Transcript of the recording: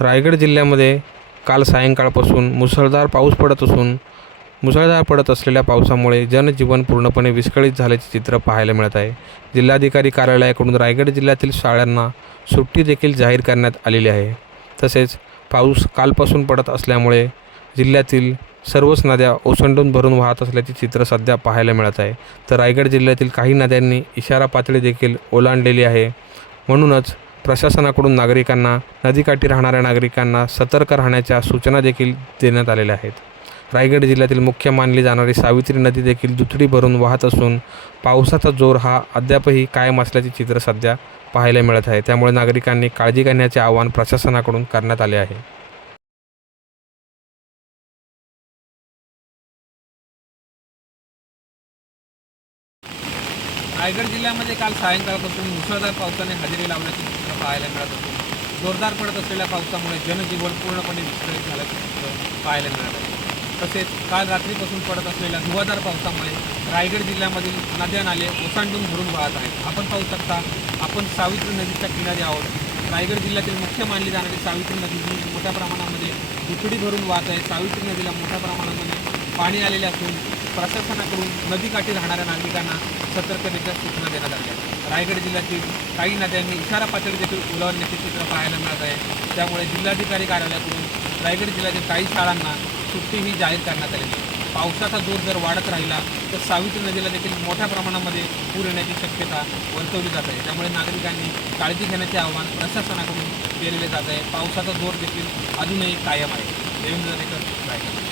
रायगड जिल्ह्यामध्ये काल सायंकाळपासून मुसळधार पाऊस पडत असून मुसळधार पडत असलेल्या पावसामुळे जनजीवन पूर्णपणे विस्कळीत झाल्याचे चित्र पाहायला मिळत आहे. जिल्हाधिकारी कार्यालयाकडून रायगड जिल्ह्यातील शाळांना सुट्टी देखील जाहीर करण्यात आलेली आहे. तसेच पाऊस कालपासून पडत असल्यामुळे जिल्ह्यातील सर्वच नद्या ओसंडून भरून वाहत असल्याचे चित्र सध्या पाहायला मिळत आहे. तर रायगड जिल्ह्यातील काही नद्यांनी इशारा पातळी देखील ओलांडलेली आहे. म्हणूनच प्रशासनाकडून नागरिकांना नदीकाठी राहणाऱ्या नागरिकांना सतर्क राहण्याच्या सूचना देखील देण्यात आलेल्या आहेत. रायगड जिल्ह्यातील मुख्य मानली जाणारी सावित्री नदी देखील दुथडी भरून वाहत असून पावसाचा जोर हा अद्यापही कायम असल्याचे चित्र सध्या पाहायला मिळत आहे. त्यामुळे नागरिकांनी काळजी घेण्याचे आवाहन प्रशासनाकडून करण्यात आले आहे. रायगड जिल्ह्यामध्ये काल सायंकाळपासून मुसळधार पावसाने हजेरी लावण्याचे चित्र पाहायला मिळत असून जोरदार पडत असलेल्या पावसामुळे जनजीवन पूर्णपणे विस्कळीत झाल्याचे चित्र पाहायला मिळत आहे तसेच काल रात्रीपासून पडत असलेल्या धुवाधार पावसामुळे रायगड जिल्ह्यामधील नद्या नाले ओसांडून भरून वाहत आहेत. आपण पाहू शकता आपण सावित्री नदीच्या किनारी आहोत. रायगड जिल्ह्यातील मुख्य मानली जाणारी सावित्री नदी ही मोठ्या प्रमाणामध्ये दुथडी भरून वाहत आहे. सावित्री नदीला मोठ्या प्रमाणामध्ये पाणी आलेले असून प्रशासनाकडून नदीकाठी राहणाऱ्या नागरिकांना सतर्कतेच्या सूचना देण्यात आल्या. रायगड जिल्ह्यातील काही नद्यांनी इशारा पातळी देखील उलावण्याचे चित्र पाहायला मिळत आहे. त्यामुळे जिल्हाधिकारी कार्यालयाकडून रायगड जिल्ह्यातील काही शाळांना सुट्टीही जाहीर करण्यात आलेली पावसाचा जोर जर वाढत राहिला तर सावित्री नदीला देखील मोठ्या प्रमाणामध्ये पूर येण्याची शक्यता वर्तवली जात आहे. त्यामुळे नागरिकांनी काळजी घेण्याचे आवाहन प्रशासनाकडून केलेले जात आहे. पावसाचा जोर देखील अजूनही कायम आहे. देवेंद्र रायगड.